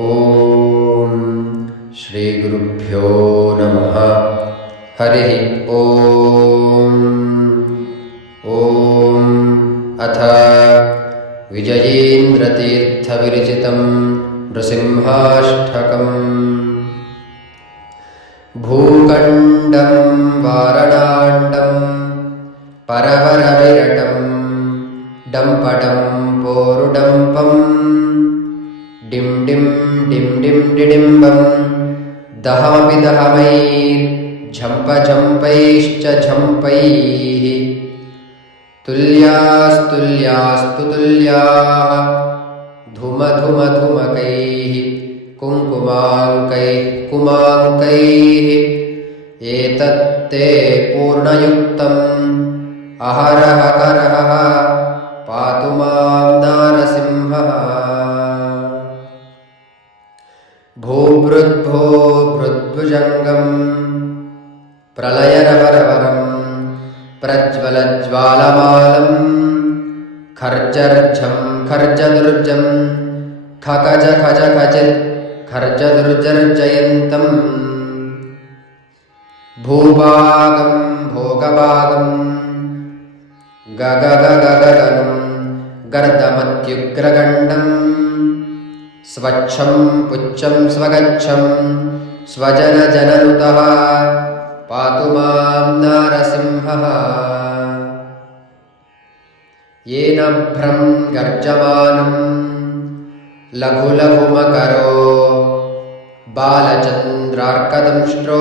ಓಂ ಶ್ರೀ ಗುರುಭ್ಯೋ ನಮಃ. ಹರಿ ಓಂ. ಓಂ ಅಥ ವಿಜಯೇಂದ್ರತೀರ್ಥವಿರಚಿತಂ ನೃಸಿಂಹಾಷ್ಟಕಂ. ಭೂಖಂಡಂ ವಾರಣಾಂಡಂ ಪರವರವಿರಟಂ ಡಂಪಡಂ ಪೋರುಡಂಪಂ ಡಿಂ ಡಿಂ ಡಿಂ ಡಿಂ ಡಿಡಿಂಬಂ ದಹಮಪಿ ದಹಮೈರ್ ಝಂಪ ಝಂಪೈಶ್ಚ ಝಂಪೈಃ ತುಲ್ಯಾಸ್ತುಲ್ಯಾಸ್ತು ತುಲ್ಯಾಃ ಧುಮ ಧುಮ ಧುಮಕೈಃ ಕುಂಕುಮಾಂಕೈಃ ಕುಮಾಂಕೈಃ ಏತತ್ತೇ ಪೂರ್ಣಯುಕ್ತಂ ಅಹರಹ ಕರಹ ಪಾತು ಮಾಂ ನಾರಸಿಂಹಃ. ಭೂಭೃದ್ಭೋ ಭೃದ್ಭುಜಂಗಂ ಪ್ರಲಯರವರವರಂ ಪ್ರಜ್ವಲಜ್ವಾಲಮಾಲಂ ಖರ್ಜರ್ಝಂ ಖರ್ಜದುರ್ಜಂ ಖಕಜ ಖಜ ಖಚಿತ್ ಖರ್ಜದುರ್ಜರ್ಜಯಂತಂ. ಭೂಭಾಗಂ ಭೋಗಭಾಗಂ ಗಗಗಗಗಗನಂ ಗರ್ದಮತ್ಯುಗ್ರಗಂಡಂ ಸ್ವಚ್ಛಂ ಪುಚ್ಛಂ ಸ್ವಗಚ್ಛಂ ಸ್ವಜನಜನನುತಃ ಪಾತು ಮಾಂ ನಾರಸಿಂಹಃ. ಯೇನಭ್ರಂ ಗರ್ಜಮಾನಂ ಲಘು ಲಘುಮಕರೋ ಬಾಲಚಂದ್ರಾರ್ಕದಂಷ್ಟ್ರೋ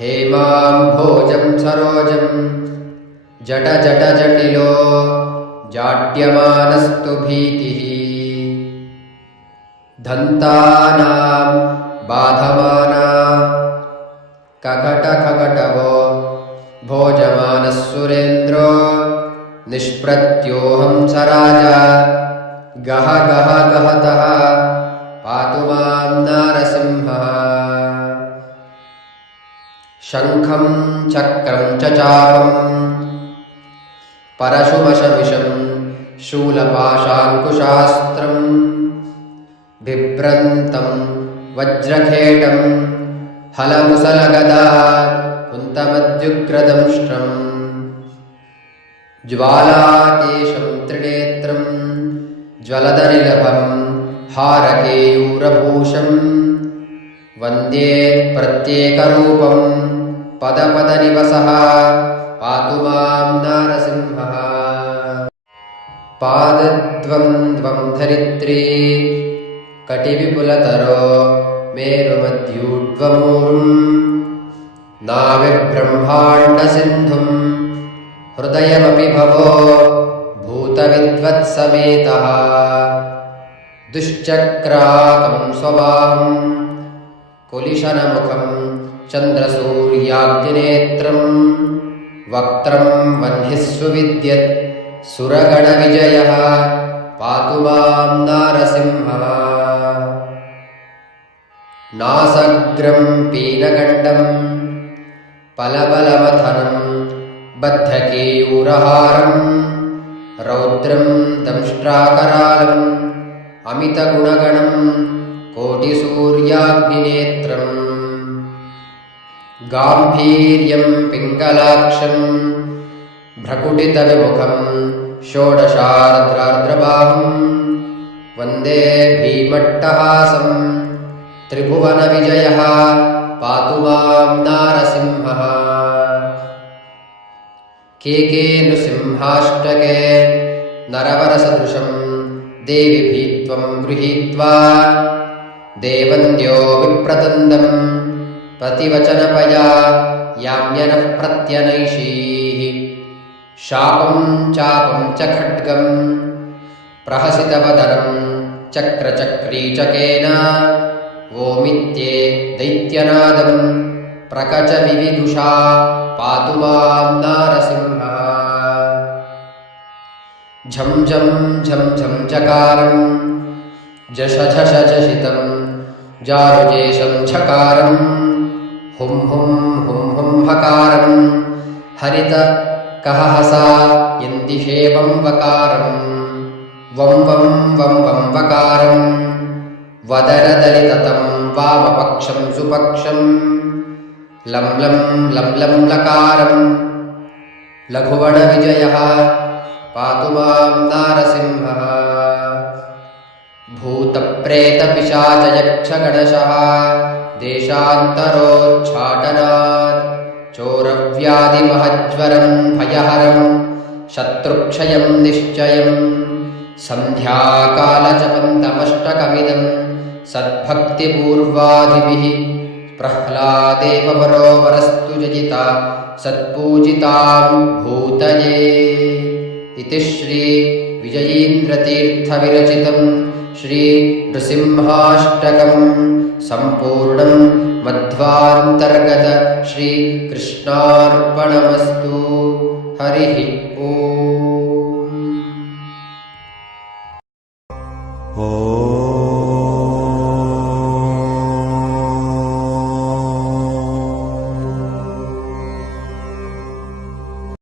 ಹೇಮಾಂಭೋಜಂ ಸರೋಜಂ ಜಟ ಜಟ ಜಟಿಲೋ ಜಾಡ್ಯಮಾನಸ್ತು ಭೀತಿಃ. ದಂತಾನಾಂ ಬಾಧಮಾನಾ ಕಕಟ ಕಕಟವೋ ಭೋಜಮಾನಃ ಸುರೇಂದ್ರೋ ನಿಷ್ಪ್ರತ್ಯೋಹಂ ಸ ರಾಜ ಗಹ ಗಹ ಗಹತಃ ಪಾತು ಮಾಂ ನಾರಸಿಂಹಃ. ಶಂಖಂ ಚಕ್ರಂ ಚ ಚಾಪಂ ಪರಶುಮಶಮಿಷಂ ಶೂಲಪಾಶಾಂಕುಶಾಸ್ತ್ರಂ ಬಿಭ್ರಂತಂ ವಜ್ರಖೇಟಂ ಹಲಮುಸಲಗದಾ ಕುಂತಮದ್ಯುಗ್ರದಂಷ್ಟ್ರಂ ಜ್ವಾಲಾಕೇಶಂ ತ್ರಿನೇತ್ರಂ ಜ್ವಲದನಿಲಭಂ ಹಾರಕೇಯೂರಭೂಷಂ ವಂದೇ ಪ್ರತ್ಯೇಕರೂಪಂ ಪದಪದನಿವಸಃ ಪಾತು ಮಾಂ ನಾರಸಿಂಹಃ. ಪಾದದ್ವಂದ್ವಂ ಧರಿತ್ರೀ ಕಟಿವಿಪುಲತರೋ ಮೇರುಮಧ್ಯೂಡ್ವಮೂರುಂ ನಾವಿಬ್ರಹ್ಮಾಂಡಸಿಂಧುಂ ಹೃದಯಮಪಿ ಭವೋ ಭೂತವಿದ್ವತ್ಸಮೇತಃ. ದುಶ್ಚಕ್ರಾಕಂ ಸ್ವಬಾಹುಂ ಕುಲಿಶನಮುಖಂ ಚಂದ್ರಸೂರ್ಯಾಗ್ನಿನೇತ್ರಂ ವಕ್ತ್ರಂ ವಹ್ನಿಃ ಸುವಿದ್ಯತ್ ಸುರಗಣವಿಜಯಃ ಪಾತು ಮಾಂ ನಾರಸಿಂಹಃ. ನಾಸಗ್ರಂ ಪೀನಗಂಡಂ ಫಲಬಲಮಥನಂ ಬದ್ಧಕೇಯೂರಹಾರಂ ರೌದ್ರಂ ದಂಷ್ಟ್ರಾಕರಾಲಂ ಅಮಿತಗುಣಗಣಂ ಕೋಟಿಸೂರ್ಯಾಗ್ನಿನೇತ್ರಂ ಗಾಂಭೀರ್ಯಂ ಪಿಂಗಲಾಕ್ಷಂ ಭ್ರಕುಟಿತವಿಮುಖಂ ಷೋಡಶಾರ್ದ್ರಾರ್ದ್ರಬಾಹುಂ ವಂದೇ ಭೀಮಟ್ಟಹಾಸಂ ತ್ರಿಭುವನವಿಜಯಃ ಪಾತು ಮಾಂ ನಾರಸಿಂಹಃ. ಕೇಕೆ ನೃಸಿಂಹಾಷ್ಟಕೆ ನರವರಸದೃಶಂ ದೇವಿ ಭೀತ್ವಂ ಗೃಹೀತ್ವಾ ದೇವಂದ್ಯೋ ವಿಪ್ರತಂದಂ ಪ್ರತಿವಚನಪಯಾ ಯಾಮ್ಯನಃ ಪ್ರತ್ಯನೈಷೀಃ. ಶಾಪಂ ಚಾಪಂ ಚ ಖಡ್ಗಂ ಪ್ರಹಸಿತವದನಂ ಚಕ್ರಚಕ್ರೀಚಕೇನ ಓಮಿತ್ಯೇ ದೈತ್ಯನಾದಂ ಪ್ರಕಚ ವಿವಿದುಷಾ ಪಾತು ಮಾಂ ನಾರಸಿಂಹಃ. ಝಂ ಝಂ ಝಂ ಝಂ ಚಕಾರಂ ಜಶ ಝಷ ಝಷಿತಂ ಜಾರುಜೇಶಂ ಝಕಾರಂ ಹುಂ ಹುಂ ಹುಂ ಹುಂ ಹಕಾರಂ ಹರಿತ ಕಹಹಸ ಎಂದಿಹೇವಂ ವಕಾರಂ ವಂ ವಂ ವಂ ವಂ ವಕಾರಂ वदनदलिततं वामपक्षं सुपक्षं लं लं लं लं लकारं लघुवणविजयः पातु मां नारसिंहः भूतप्रेतपिशाचयक्षगणशः देशान्तरोच्चाटनात् चोरव्याधिमहज्वरं भयहरं शत्रुक्षयं निश्चयं सन्ध्याकालजपन्तमष्टकमिदं सद्भक्तिपूर्वादिभिः प्रह्लादेव वरो वरस्तु जयिता सत्पूजितां भूतये इति श्री विजयीन्द्रतीर्थविरचितं श्री नृसिंहाष्टकं सम्पूर्णं मध्वान्तर्गत श्रीकृष्णार्पणमस्तु। हरिः ओम्।